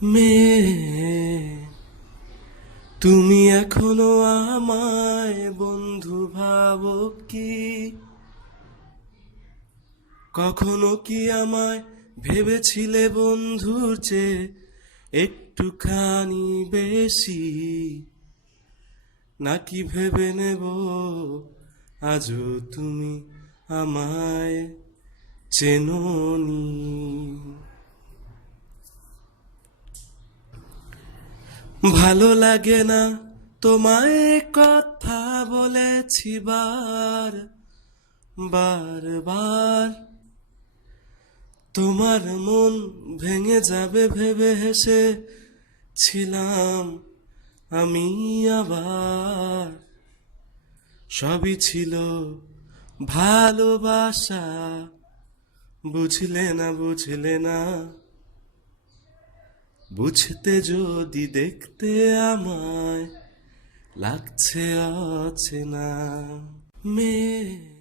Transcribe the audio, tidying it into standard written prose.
মেয়ে, তুমি এখনো আমায় বন্ধু ভাবো কি? কখনো কি আমায় ভেবেছিলে বন্ধুর চেয়ে একটুখানি বেশি? নাকি ভেবে নেব আজও তুমি আমায় চেনোনি? ভালো লাগে না তোমায় কথা বলেছি বার বার বার, তোমার মন ভেঙে যাবে ভেবে হেসে ছিলাম আমি আবার। সবই ছিল ভালোবাসা, বুঝলে না বুঝলে না, বুঝতে যদি দেখতে আমায় লাগছে অচেনা। মেয়ে